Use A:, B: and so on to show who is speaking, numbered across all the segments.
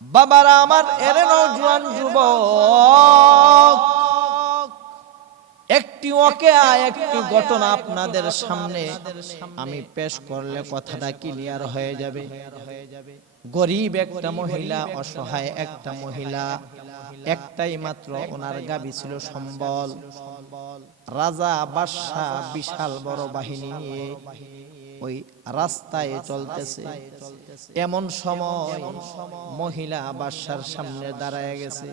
A: বাবারা আমার এরে নৌজওয়ান যুবক। একটি ওকে একটি ঘটনা আপনাদের সামনে আমি পেশ করলে কথাটা ক্লিয়ার হয়ে যাবে। গরিব একটা মহিলা, অসহায় একটা মহিলা, একটাই মাত্র ওনার গাবি ছিল সম্বল। রাজা, বাদশাহ, বিশাল বড় বাহিনী নিয়ে ওই রাস্তায় চলতেছে। এমন সময় মহিলা বাদশার সামনে দাঁড়ায় গেছে।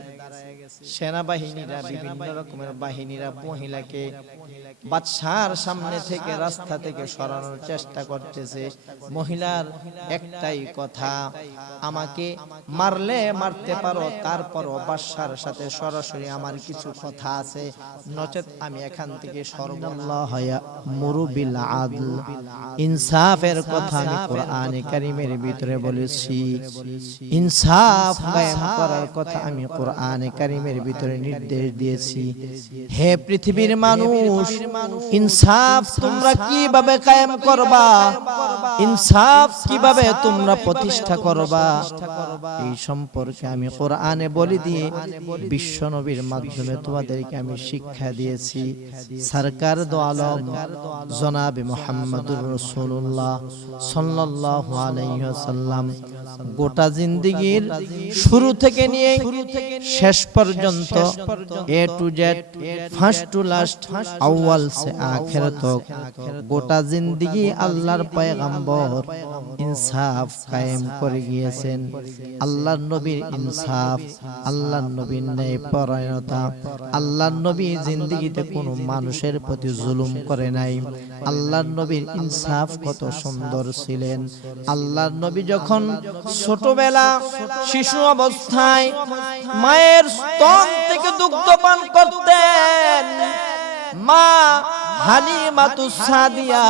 A: সেনাবাহিনীরা বিভিন্ন রকমের বাহিনীরা মহিলাকে বাদশার সামনে থেকে রাস্তা থেকে সরানোর চেষ্টা করতেছে। মহিলার একটাই কথা, আমাকে মারলে মারতে পারো, তারপরও বাদশার সাথে সরাসরি আমার কিছু কথা আছে। নচেত আমি এখান থেকে সর্বল্লাহ মুরুবিল আদল। ইনসাফের কথা আমি কোরআনে কারিমের ভিতরে বলেছি। ইনসাফ কায়েম করার কথা আমি কোরআনে কারিমের ভিতরে নির্দেশ দিয়েছি। হে পৃথিবীর মানুষ ইনসাফ তোমরা কীভাবে কায়েম করবা? ইনসাফ কীভাবে তোমরা প্রতিষ্ঠা করবা? এই সম্পর্কে আমি কোরআনে বলে দিয়ে বিশ্ব নবীর মাধ্যমে তোমাদেরকে আমি শিক্ষা দিয়েছি। সরকার দো আলম জনাবে মোহাম্মদুর রসুল্লাহ সাল্লাল্লাহু আলাইহি ওয়াসাল্লাম। গোটা জিন্দিগির শুরু থেকে নিয়ে শেষ পর্যন্ত A to Z first to last আউয়াল সে আখের তক গোটা জিন্দিগি আল্লাহর পয়গম্বর ইনসাফ কায়েম করে গিয়েছেন। আল্লাহর নবীর ইনসাফ, আল্লাহর নবীর ন্যায় পরায়ণতা আল্লাহর নবী জিন্দিগিতে কোনো মানুষের প্রতি জুলুম করে নাই। আল্লাহর নবীর ইনসাফ কত সুন্দর ছিলেন। আল্লাহর নবী যখন ছোটবেলা, শিশু অবস্থায় মায়ের স্তন থেকে দুগ্ধ পান করতেন। মা হালিমাতু সাদিয়া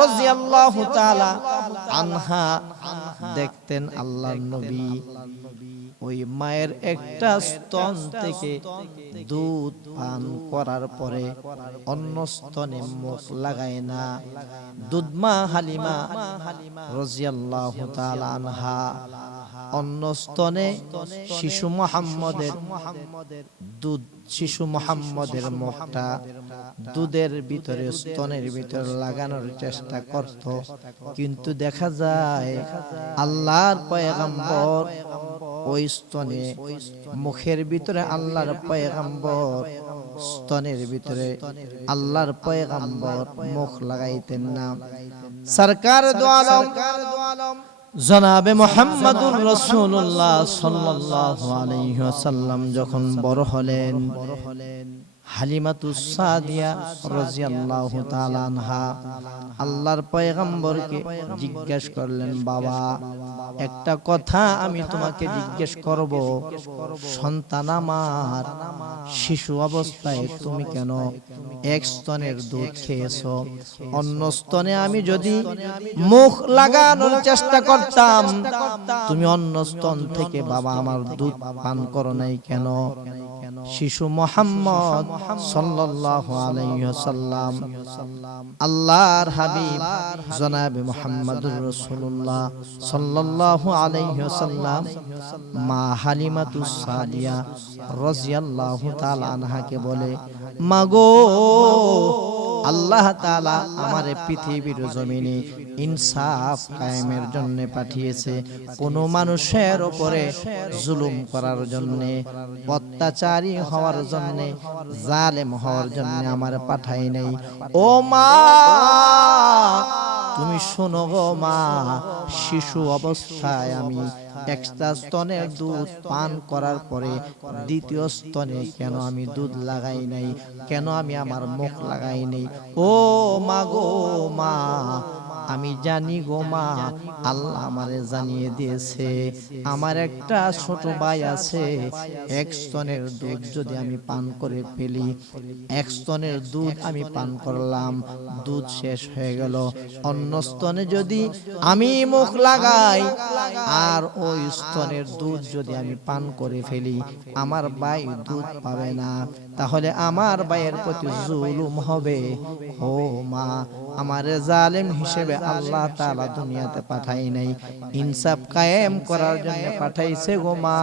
A: রাদিয়াল্লাহু তাআলা আনহা দেখতেন আল্লাহর নবী। ওই মায়ের একটা স্তন থেকে দুধ পান করার পরে অন্য স্তনে মুখ লাগায় না। দুধমা হালিমা রাদিয়াল্লাহু তাআলা আনহা। অন্য স্তনে শিশু মোহাম্মদের দুধ, শিশু মোহাম্মদের মুখটা দুধের ভিতরে, স্তনের ভিতরে লাগানোর চেষ্টা করত। কিন্তু দেখা যায় আল্লাহর পয়গম্বর ওই স্তনে মুখের ভিতরে আল্লাহর পয়গাম্বর, স্তনের ভিতরে আল্লাহর পয়গাম্বর মুখ লাগাইতেন না। সরকার দোয়ালম জনাবে মোহাম্মদুর রসুল্লাহ সাল্লাল্লাহু আলাইহি ওয়াসাল্লাম যখন বড় হলেন হালিমাতুস সাদিয়া রাদিয়াল্লাহু তাআলা আনহা। আল্লাহর পয়গম্বরকে জিজ্ঞেস করলেন, বাবা, একটা কথা আমি তোমাকে জিজ্ঞেস করব। সন্তান আমার, শিশু অবস্থায় তুমি কেন এক স্তনের দুধ খেয়েছো? অন্য স্তনে আমি যদি মুখ লাগানোর চেষ্টা করতাম, তুমি অন্য স্তন থেকে বাবা আমার দুধ পান করো নাই কেন? শিশু মোহাম্মদ সাল্লাল্লাহু আলাইহি ওয়াসাল্লাম, আল্লাহর হাবিব জনাবে মুহাম্মদুর রাসূলুল্লাহ সাল্লাল্লাহু আলাইহি ওয়াসাল্লাম, মা হালিমাতুস সাদিয়া রাদিয়াল্লাহু তাআলা আনহাকে বলে, মাগো আল্লাহ তালা আমারে পৃথিবীর জমিনে ইনসাফ কায়েমের জন্য পাঠিয়েছে কোন মানুষের ওপরে জুলুম করার জন্য, অত্যাচারী হওয়ার জন্য, জালেম হওয়ার জন্য আমার পাঠাই নাই। ও মা! তুমি শোনো গো মা, শিশু অবস্থায় আমি একটা স্তনের দুধ পান করার পরে দ্বিতীয় স্তনে কেন আমি দুধ লাগাই নাই? কেন আমি আমার মুখ লাগাই নাই? ও মা গো মা আমি জানি গো মা, আল্লাহ আমারে জানিয়ে দিয়েছে। আমার একটা ছোট ভাই আছে, এক স্তনের দুধ যদি আমি পান করে ফেলি, এক স্তনের দুধ আমি পান করলাম, দুধ শেষ হয়ে গেল। অন্য স্তনে যদি আমি মুখ লাগাই, আর ওই স্তনের দুধ যদি আমি পান করে ফেলি, আমার ভাই দুধ পাবে না। তাহলে আমার ভাইয়ের প্রতি জুলুম হবে। ও মা, আমার জালেম হিসেবে আল্লাহ তালা দুনিয়াতে পাঠাই নাই। ইনসাফ কায়েম করার জন্য পাঠাইছে গো মা।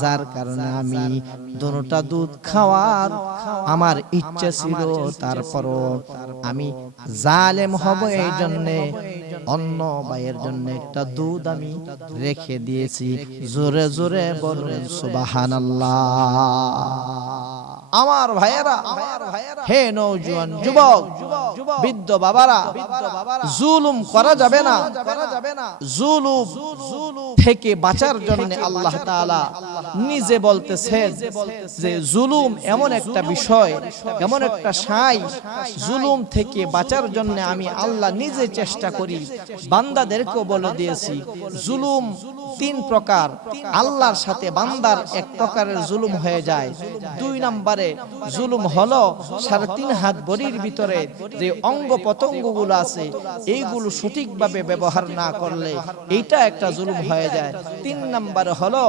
A: যার কারণে আমি দুটা দুধ খাওয়ার আমার ইচ্ছা ছিল, তারপরও আমি জালেম হব এই জন্যে অন্য ভাইয়ের জন্য একটা দুধ আমি রেখে দিয়েছি। জোরে জোরে বলুন সুবহানাল্লাহ। আমার ভাইয়েরা হে নৌজওয়ান যুবক বৃদ্ধ বাবারা জুলুম করা যাবে না। জুলুম থেকে বাঁচার জন্য আল্লাহ তাআলা নিজে বলতেছেন যে জুলুম এমন একটা বিষয় এমন একটা সাই জুলুম থেকে বাঁচার জন্য আমি আল্লাহ নিজে চেষ্টা করি। বান্দাদেরকেও বলে দিয়েছি, জুলুম তিন প্রকার। আল্লাহর সাথে বান্দার এক প্রকারের জুলুম হয়ে যায়। দুই নম্বরে জুলুম হলো সাড়ে তিন হাত বড়ির ভিতরে যে অঙ্গ পতঙ্গগুলো আছে, এইগুলো সঠিকভাবে ব্যবহার না করলে এইটা একটা জুলুম হয়ে যায়। তিন নম্বরে হলো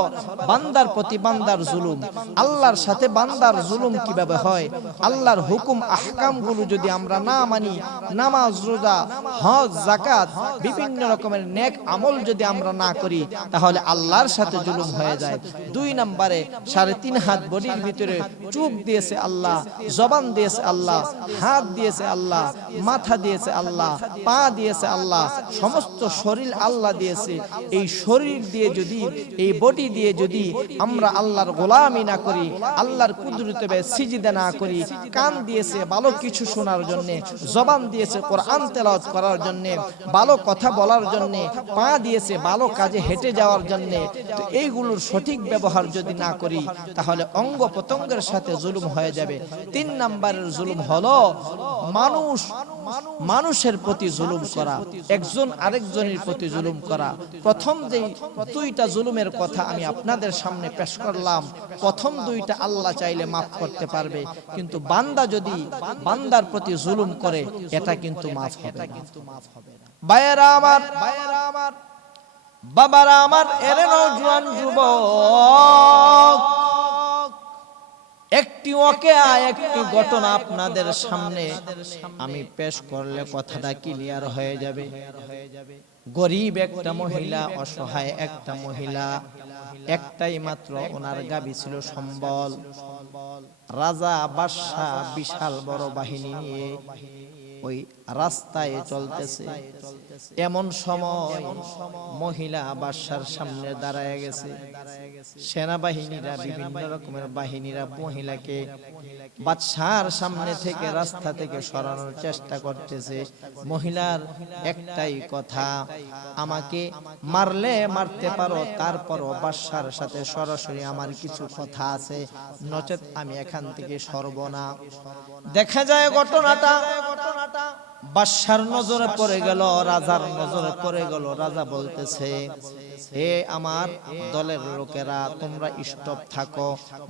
A: বান্দার প্রতি বান্দার জুলুম। আল্লাহর সাথে বান্দার জুলুম কীভাবে হয়? আল্লাহর হুকুম, আহকামগুলো যদি আমরা না মানি নামাজ, রোজা, হজ জাকাত বিভিন্ন রকমের নেক আমল যদি আমরা না করি, তাহলে আল্লাহর সাথে জুলুম হয়ে যায়। দুই নম্বরে, সাড়ে তিন হাত বডির ভিতরে চুপ দিয়েছে আল্লাহ, জবান দিয়েছে আল্লাহ, হাত দিয়েছে আল্লাহ, মাথা দিয়েছে আল্লাহ, পা দিয়েছে আল্লাহ, সমস্ত শরীর আল্লাহ দিয়েছে। এই শরীর দিয়ে যদি, এই বডি দিয়ে যদি আমরা আল্লাহর গোলামি না করি, আল্লাহর কুদরতে সিজিদা না করি, কান দিয়েছে ভালো কিছু শোনার জন্য, জবান দিয়েছে, কোরআন তেলাওয়াত করার জন্য, ভালো কথা বলার জন্য, পা দিয়েছে, ভালো কাজে হেঁটে যাওয়ার জন্য। তো এইগুলোর সঠিক ব্যবহার যদি না করি, তাহলে অঙ্গ প্রত্যঙ্গের সাথে জুলুম হয়ে যাবে। তিন নাম্বারের জুলুম হলো, মানুষ মানুষের প্রতি জুলুম করা, একজন আরেকজনের প্রতি জুলুম করা। প্রথম যে দুইটা জুলুমের কথা আমি আপনাদের সামনে পেশ করলাম, প্রথম দুইটা আল্লাহ চাইলে মাফ করতে পারবে, কিন্তু বান্দা যদি বান্দার প্রতি জুলুম করে, এটা কিন্তু মাফ হবে না। বায়েরা আমার বায়েরা আমার, বাবারা আমার, এরে নজওয়ান যুবক একটি ওকে একটি ঘটনা আপনাদের সামনে আমি পেশ করলে কথাটা ক্লিয়ার হয়ে যাবে। গরিব একটা মহিলা, অসহায় একটা মহিলা, একটাই মাত্র ওনার গাবি ছিল সম্বল। রাজা, বাদশাহ, বিশাল বড় বাহিনী নিয়ে ওই রাস্তায় চলতেছে। এমন সময় মহিলা বাদশার সামনে দাঁড়ায় গেছে। সেনাবাহিনীরা বিভিন্ন রকমের বাহিনীরা মহিলাকে বাদশার সামনে থেকে রাস্তা থেকে সরানোর চেষ্টা করতেছে। মহিলার একটাই কথা, আমাকে মারলে মারতে পারো, তারপরও বাদশার সাথে সরাসরি আমার কিছু কথা আছে। নচেত আমি এখান থেকে সরব না। দেখা যায় ঘটনাটা বাদশার নজরে পড়ে গেল রাজার নজরে পড়ে গেল রাজা বলতেছে হে আমার দলের লোকেরা, তোমরা স্টপ থাকো।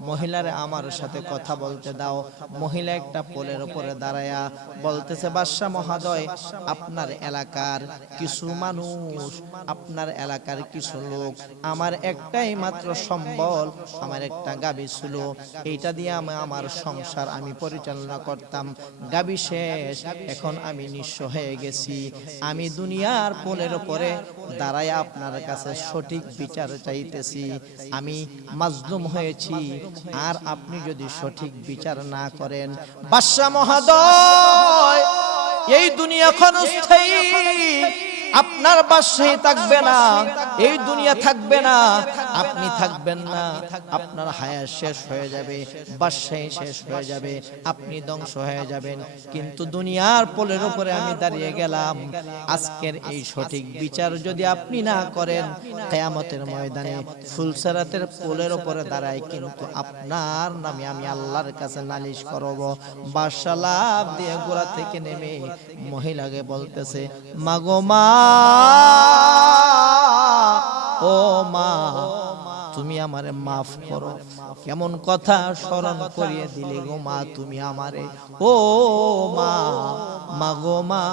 A: মহিলারে আমার সাথে কথা বলতে দাও। মহিলা একটা পোলের উপরে দাঁড়ায়া বলতেছে, বাদশাহ মহাদয়, আপনার এলাকার কিছু মানুষ, আপনার এলাকার কিছু লোক, আমার একটাই মাত্র সম্বল, আমার একটা গাবি ছিল। এইটা দিয়ে আমি আমার সংসার আমি পরিচালনা করতাম। গাবি শেষ, এখন আমি নিঃস্ব হয়ে গেছি। আমি দুনিয়ার পোলের উপরে দাঁড়ায় আপনার কাছে সঠিক বিচার চাইতেছি, আমি মাজলুম হয়েছি। আর আপনি যদি সঠিক বিচার না করেন, বাদশাহ মহাদয়, এই দুনিয়া ক্ষণস্থায়ী, আপনার বাসায় থাকবে না, এই দুনিয়া থাকবে না। আপনি থাকবেন না, আপনার হায়াত শেষ হয়ে যাবে বাসায় শেষ হয়ে যাবে, আপনি ধ্বংস হয়ে যাবেন। কিন্তু দুনিয়ার পোলের উপরে আমি দাঁড়িয়ে গেলাম। আজকের এই সঠিক বিচার যদি আপনি না করেন, কেয়ামতের ময়দানে ফুলসারাতের পোলের উপরে দাঁড়ায় কিন্তু আপনার নামে আমি আল্লাহর কাছে নালিশ করব। বাদশা লাভ দিয়ে গোড়া থেকে নেমে মহিলাকে বলতেছে, মাগো মা! ও মা, তুমি আমারে মাফ করো। কেমন কথা স্মরণ করিয়ে দিলে গো মা, তুমি আমারে। ও মা মা গো মা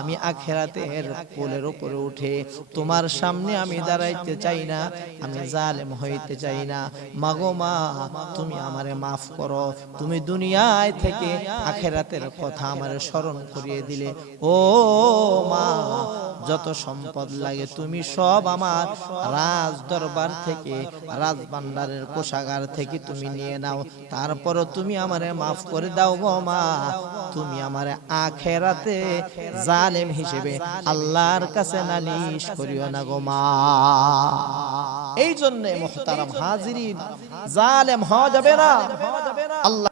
A: আমি আখেরাতের কোলের উপরে উঠে তোমার সামনে আমি দাঁড়াইতে চাই না, আমি জালেম হইতে চাই না। মাগো মা, তুমি আমারে মাফ করো। তুমি দুনিয়ায় থেকে আখেরাতের কথা আমারে স্মরণ করিয়ে দিলে। ও মা, যত সম্পদ লাগে তুমি সব আমার রাজ দরবার থেকে, রাজ ভান্ডারের কোষাগার থেকে তুমি নিয়ে নাও। তারপরও তুমি আমারে মাফ করে দাও গো মা। তুমি আমার আখেরাতে জালেম হিসেবে আল্লাহর কাছে নালিশ করিও না গো মা। এই জন্য মোহতারাম হাজিরিন, জালেম হওয়া যাবে না। আল্লাহ